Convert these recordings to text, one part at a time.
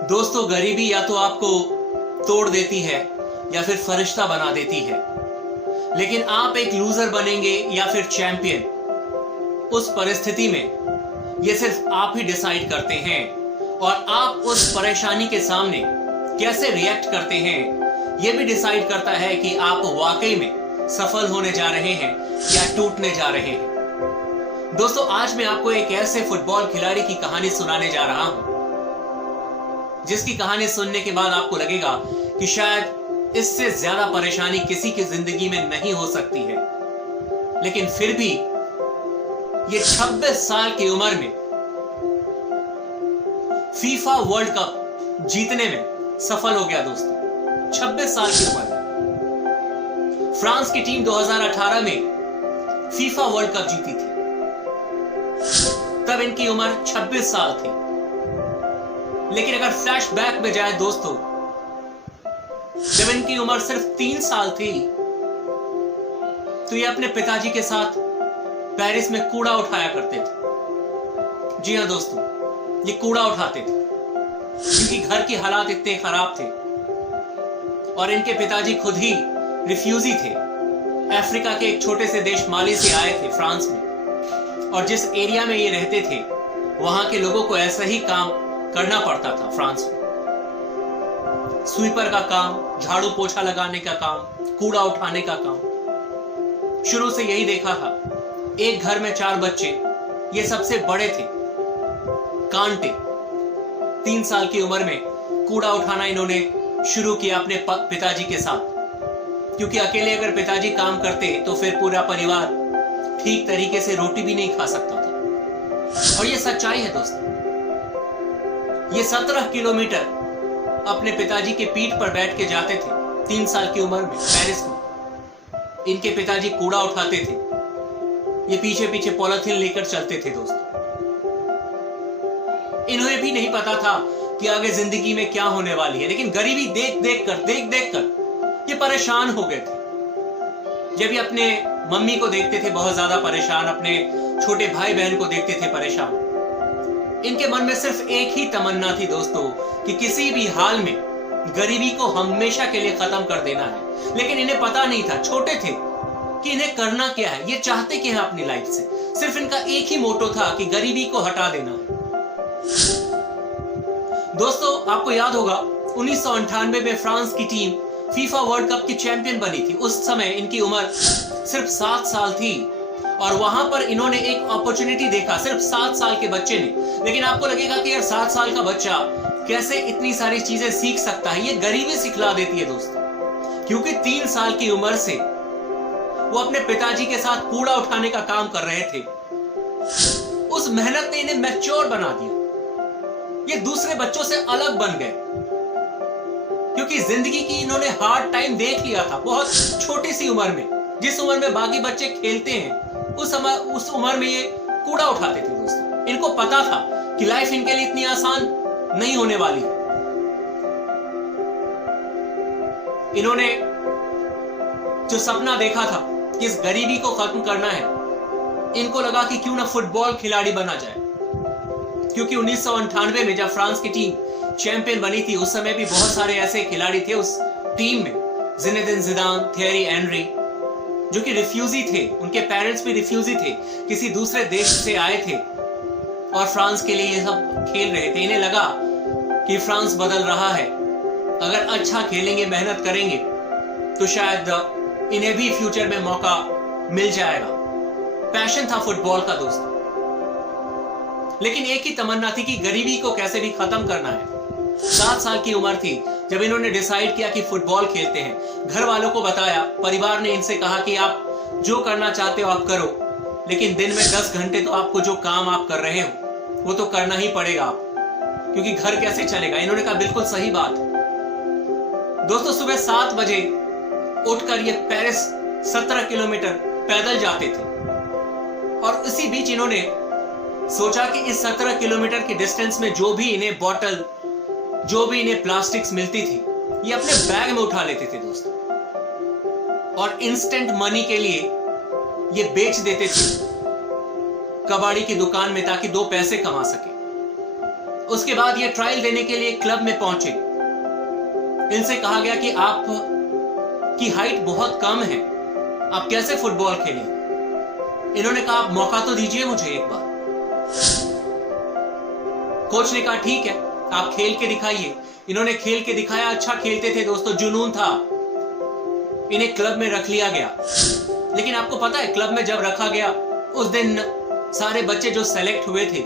दोस्तों, गरीबी या तो आपको तोड़ देती है या फिर फरिश्ता बना देती है, लेकिन आप एक लूजर बनेंगे या फिर चैंपियन, उस परिस्थिति में ये सिर्फ आप ही डिसाइड करते हैं। और आप उस परेशानी के सामने कैसे रिएक्ट करते हैं, ये भी डिसाइड करता है कि आप वाकई में सफल होने जा रहे हैं या टूटने जा रहे हैं। दोस्तों, आज मैं आपको एक ऐसे फुटबॉल खिलाड़ी की कहानी सुनाने जा रहा हूं जिसकी कहानी सुनने के बाद आपको लगेगा कि शायद इससे ज्यादा परेशानी किसी की जिंदगी में नहीं हो सकती है, लेकिन फिर भी ये 26 साल की उम्र में फीफा वर्ल्ड कप जीतने में सफल हो गया। दोस्तों, 26 साल की उम्र में फ्रांस की टीम 2018 में फीफा वर्ल्ड कप जीती थी। तब इनकी उम्र 26 साल थी। लेकिन अगर फ्लैशबैक में जाए दोस्तों, जब इनकी उम्र सिर्फ 3 साल थी तो ये अपने पिताजी के साथ पेरिस में कूड़ा उठाया करते थे। जी हां दोस्तों, ये कूड़ा उठाते थे क्योंकि घर की हालात इतने खराब थे और इनके पिताजी खुद ही रिफ्यूजी थे। अफ्रीका के एक छोटे से देश माली से आए थे फ्रांस में, और जिस एरिया में ये रहते थे वहां के लोगों को ऐसा ही काम करना पड़ता था। फ्रांस में स्वीपर का काम, झाड़ू पोछा लगाने का काम, कूड़ा उठाने का काम, शुरू से यही देखा था। एक घर में 4 बच्चे, ये सबसे बड़े थे। कांटे 3 साल की उम्र में कूड़ा उठाना इन्होंने शुरू किया अपने पिताजी के साथ, क्योंकि अकेले अगर पिताजी काम करते तो फिर पूरा परिवार ठीक तरीके से रोटी भी नहीं खा सकता था। और ये सच्चाई है दोस्तों। ये 17 किलोमीटर अपने पिताजी के पीठ पर बैठ के जाते थे 3 साल की उम्र में पेरिस में। इनके पिताजी कूड़ा उठाते थे, ये पीछे पीछे पॉलिथीन लेकर चलते थे। दोस्तों, इन्हें भी नहीं पता था कि आगे जिंदगी में क्या होने वाली है, लेकिन गरीबी देख देख कर ये परेशान हो गए थे। जब ये अपने मम्मी को देखते थे बहुत ज्यादा परेशान, अपने छोटे भाई बहन को देखते थे परेशान, इनके मन में सिर्फ एक ही तमन्ना थी दोस्तों कि किसी भी हाल में गरीबी को हमेशा के लिए खत्म कर देना है। लेकिन इन्हें पता नहीं था, छोटे थे, कि इन्हें करना क्या है, ये चाहते क्या है अपनी लाइफ से। सिर्फ इनका एक ही मोटो था कि गरीबी को हटा देना। दोस्तों, आपको याद होगा 1998 में फ्रांस की टीम फीफा वर्ल्ड कप की चैंपियन बनी थी। उस समय इनकी उम्र सिर्फ 7 साल थी और वहां पर इन्होंने एक अपॉर्चुनिटी देखा, सिर्फ 7 साल के बच्चे ने। लेकिन आपको लगेगा कि यार 7 साल का बच्चा कैसे इतनी सारी चीजें सीख सकता है। ये गरीबी सिखला देती है दोस्तों, क्योंकि 3 साल की उम्र से वो अपने पिताजी के साथ कूड़ा उठाने का काम कर रहे थे। उस मेहनत ने इन्हें मैच्योर बना दिया। ये दूसरे बच्चों से अलग बन गए, क्योंकि जिंदगी की इन्होंने हार्ड टाइम देख लिया था बहुत छोटी सी उम्र में। जिस उम्र में बाकी बच्चे खेलते हैं, उस उम्र में ये कूड़ा उठाते थे। दोस्तों, इनको पता था कि लाइफ इनके लिए इतनी आसान नहीं होने वाली। इन्होंने जो सपना देखा था कि इस गरीबी को खत्म करना है, इनको लगा कि क्यों ना फुटबॉल खिलाड़ी बना जाए। क्योंकि 1998 में जब फ्रांस की टीम चैंपियन बनी थी, उस समय भी बहुत सारे ऐसे खिलाड़ी थे उस टीम में, जिनेदिन जिदान, थियरी एनरी, जो कि रिफ्यूजी थे। उनके पेरेंट्स भी रिफ्यूजी थे, किसी दूसरे देश से आए थे और फ्रांस के लिए ये सब खेल रहे थे। इन्हें लगा कि फ्रांस बदल रहा है, अगर अच्छा खेलेंगे, मेहनत करेंगे तो शायद इन्हें भी फ्यूचर में मौका मिल जाएगा। पैशन था फुटबॉल का दोस्तों, लेकिन एक ही तमन्ना थी कि गरीबी को कैसे भी खत्म करना है। 7 साल की उम्र थी जब इन्होंने डिसाइड किया कि फुटबॉल खेलते हैं। घर वालों को बताया, परिवार ने इनसे कहा कि आप जो करना चाहते हो आप करो, लेकिन दिन में 10 घंटे तो आपको जो काम आप कर रहे हो वो तो करना ही पड़ेगा आप, क्योंकि घर कैसे चलेगा। इन्होंने कहा बिल्कुल सही बात। दोस्तों, सुबह 7 बजे उठकर ये पेरिस 17 किलोमीटर पैदल जाते थे और इसी बीच इन्होंने सोचा कि इस 17 किलोमीटर के डिस्टेंस में जो भी इन्हें बॉटल, जो भी इन्हें प्लास्टिक्स मिलती थी, ये अपने बैग में उठा लेते थे दोस्तों, और इंस्टेंट मनी के लिए ये बेच देते थे कबाड़ी की दुकान में ताकि 2 पैसे कमा सके। उसके बाद ये ट्रायल देने के लिए क्लब में पहुंचे। इनसे कहा गया कि आप की हाइट बहुत कम है, आप कैसे फुटबॉल खेलें। इन्होंने कहा आप मौका तो दीजिए मुझे एक बार। कोच ने कहा ठीक है, आप खेल के दिखाइए। इन्होंने खेल के दिखाया, अच्छा खेलते थे दोस्तों, जुनून था। इन्हें क्लब में रख लिया गया। लेकिन आपको पता है क्लब में जब रखा गया उस दिन सारे बच्चे जो सेलेक्ट हुए थे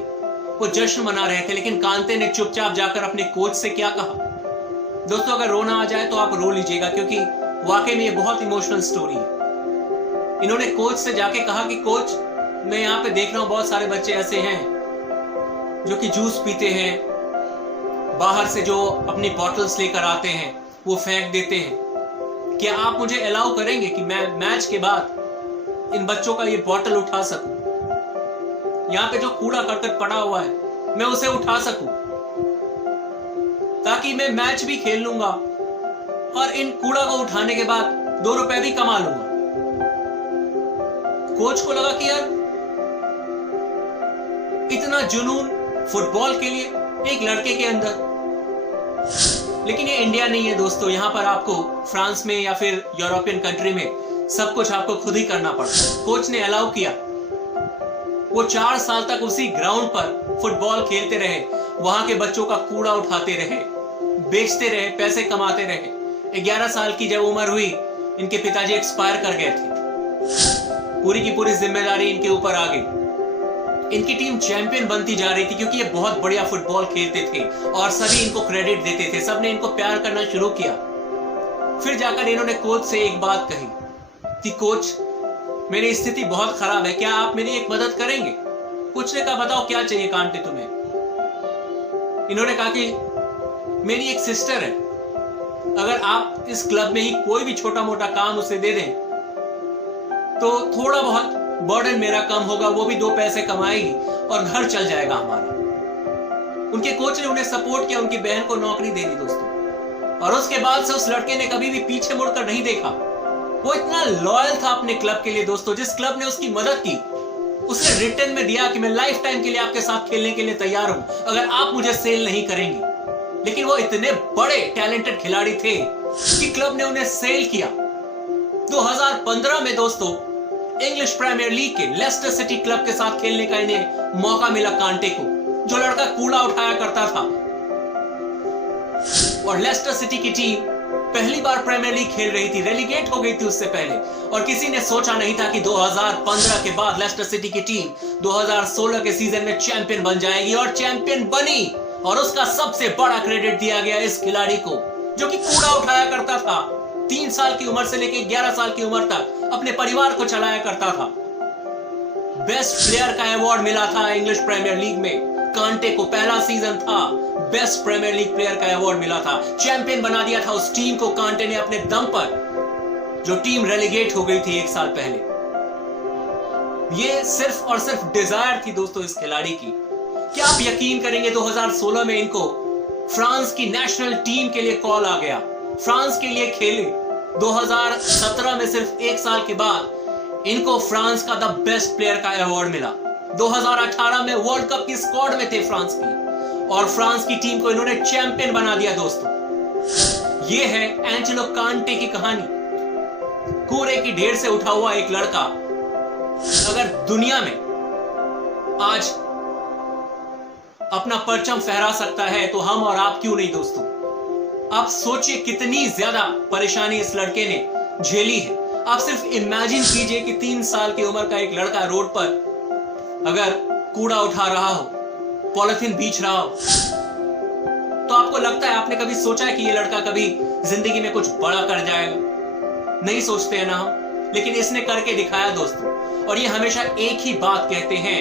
वो जश्न मना रहे थे, लेकिन कांते ने चुपचाप जाकर अपने कोच से क्या कहा। दोस्तों अगर रोना आ जाए तो आप रो लीजिएगा, क्योंकि वाकई में ये बहुत इमोशनल स्टोरी है। इन्होंने कोच से जाके कहा कि कोच, मैं यहाँ पे देख रहा हूँ बहुत सारे बच्चे ऐसे हैं जो कि जूस पीते हैं, बाहर से जो अपनी बॉटल्स लेकर आते हैं वो फेंक देते हैं। क्या आप मुझे अलाउ करेंगे कि मैं मैच के बाद इन बच्चों का ये बॉटल उठा सकूं? यहाँ पे जो कूड़ा करकट पड़ा हुआ है मैं उसे उठा सकूं, ताकि मैं मैच भी खेल लूंगा और इन कूड़ा को उठाने के बाद 2 रुपए भी कमा लूंगा। कोच को लगा कि यार इतना जुनून फुटबॉल के लिए एक लड़के के अंदर। लेकिन ये इंडिया नहीं है दोस्तों, यहां पर आपको फ्रांस में या फिर यूरोपियन कंट्री में सब कुछ आपको खुद ही करना पड़ता है। कोच ने अलाउ किया। वो 4 साल तक उसी ग्राउंड पर फुटबॉल खेलते रहे, वहां के बच्चों का कूड़ा उठाते रहे, बेचते रहे, पैसे कमाते रहे। 11 साल की जब उम्र हुई, इनके पिताजी एक्सपायर कर गए थे। पूरी की पूरी जिम्मेदारी इनके ऊपर आ गई। इनकी टीम चैंपियन बनती जा रही थी क्योंकि ये बहुत बढ़िया फुटबॉल खेलते थे और सभी इनको क्रेडिट देते थे, सबने इनको प्यार करना शुरू किया। फिर जाकर इन्होंने कोच से एक बात कही कि कोच, मेरी स्थिति बहुत खराब है, क्या आप मेरी एक मदद करेंगे? कोच ने कहा बताओ क्या चाहिए कांटे तुम्हें? इन्होंने कहा कि मेरी एक सिस्टर है, अगर आप इस क्लब में ही कोई भी छोटा मोटा काम उसे दे दें तो थोड़ा बहुत बर्डन मेरा कम होगा, वो भी 2 पैसे कमाएगी और घर चल जाएगा हमारा। उनके कोच ने उन्हें सपोर्ट किया, उनकी बहन को नौकरी दे दी दोस्तों। और उसके बाद से उस लड़के ने कभी भी पीछे मुड़कर नहीं देखा। वो इतना लॉयल था अपने क्लब के लिए दोस्तों। जिस क्लब ने उसकी मदद की उसने रिटर्न में दिया कि मैं लाइफ टाइम के लिए आपके साथ खेलने के लिए तैयार हूं, अगर आप मुझे सेल नहीं करेंगे। लेकिन वो इतने बड़े टैलेंटेड खिलाड़ी थे कि क्लब ने उन्हें सेल किया। 2015 में दोस्तों इंग्लिश प्रीमियर लीग के लेस्टर सिटी क्लब के साथ खेलने का इन्हें मौका मिला। कांटे को, जो लड़का कूड़ा उठाया करता था, और लेस्टर सिटी की टीम पहली बार प्रीमियर लीग खेल रही थी, रेलीगेट हो गई थी उससे पहले। और किसी ने सोचा नहीं था कि 2015 के बाद लेस्टर सिटी की टीम 2016 के सीजन में चैंपियन बन जाएगी, और चैंपियन बनी। और उसका सबसे बड़ा क्रेडिट दिया गया इस खिलाड़ी को, जो कि कूड़ा उठाया करता था। 3 साल की उम्र से लेकर 11 साल की उम्र तक अपने परिवार को चलाया करता था। बेस्ट प्लेयर का अवार्ड मिला था इंग्लिश प्रीमियर लीग में। कांटे को पहला सीजन था, बेस्ट प्रीमियर लीग प्लेयर का अवार्ड मिला था। चैंपियन बना दिया था उस टीम को कांटे ने अपने दम पर, जो टीम रेलीगेट हो गई थी 1 साल पहले। ये सिर्फ और सिर्फ डिजायर थी दोस्तों इस खिलाड़ी की। क्या आप यकीन करेंगे 2016 में इनको फ्रांस की नेशनल टीम के लिए कॉल आ गया, फ्रांस के लिए खेले। 2017 में सिर्फ 1 साल के बाद इनको फ्रांस का द बेस्ट प्लेयर का अवार्ड मिला। 2018 में वर्ल्ड कप की स्क्वाड में थे फ्रांस की, और फ्रांस की टीम को इन्होंने चैंपियन बना दिया दोस्तों। ये है एंजेलो कांटे की कहानी। कूड़े की ढेर से उठा हुआ एक लड़का अगर दुनिया में आज अपना परचम फहरा सकता है तो हम और आप क्यों नहीं दोस्तों। आप सोचिए कितनी ज्यादा परेशानी इस लड़के ने झेली है। आप सिर्फ इमेजिन कीजिए कि 3 साल की उम्र का एक लड़का रोड पर अगर कूड़ा उठा रहा हो, पॉलिथीन बीच रहा हो, तो आपको लगता है, आपने कभी सोचा है कि ये लड़का कभी जिंदगी में कुछ बड़ा कर जाएगा? नहीं सोचते हैं ना हम, लेकिन इसने करके दिखाया दोस्तों। और ये हमेशा एक ही बात कहते हैं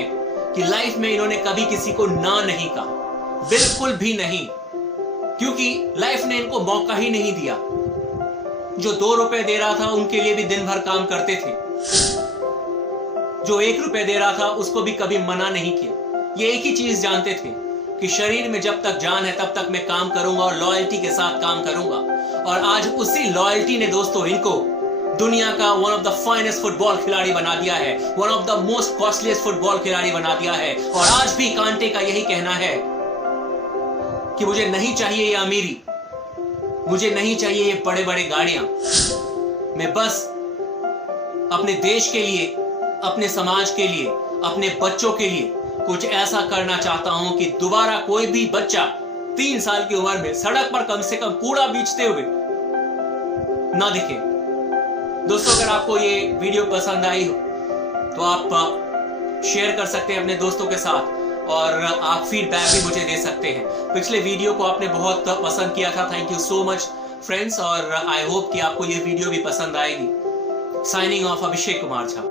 कि लाइफ में इन्होंने कभी किसी को ना नहीं कहा, बिल्कुल भी नहीं, क्योंकि लाइफ ने इनको मौका ही नहीं दिया। जो 2 रुपए दे रहा था उनके लिए भी दिन भर काम करते थे, जो 1 रुपए दे रहा था उसको भी कभी मना नहीं किया। ये एक ही चीज जानते थे कि शरीर में जब तक जान है तब तक मैं काम करूंगा और लॉयल्टी के साथ काम करूंगा। और आज उसी लॉयल्टी ने दोस्तों इनको दुनिया का one of the finest football खिलाड़ी बना दिया है, one of the most costliest football खिलाड़ी बना दिया है। और आज भी कांटे का यही कहना है कि मुझे नहीं चाहिए ये अमीरी, मुझे नहीं चाहिए ये बड़े बड़े गाड़ियां, मैं बस अपने देश के लिए, अपने समाज के लिए, अपने बच्चों के लिए कुछ ऐसा करना चाहता हूं कि दोबारा कोई भी बच्चा 3 साल की उम्र में सड़क पर कम से कम कूड़ा बीचते हुए ना दिखे। दोस्तों, अगर आपको ये वीडियो पसंद आई हो तो आप शेयर कर सकते हैं अपने दोस्तों के साथ और आप फीडबैक भी मुझे दे सकते हैं। पिछले वीडियो को आपने बहुत पसंद किया था, thank you so much friends, और आई होप कि आपको ये वीडियो भी पसंद आएगी। Signing off, Abhishek Kumar Jha.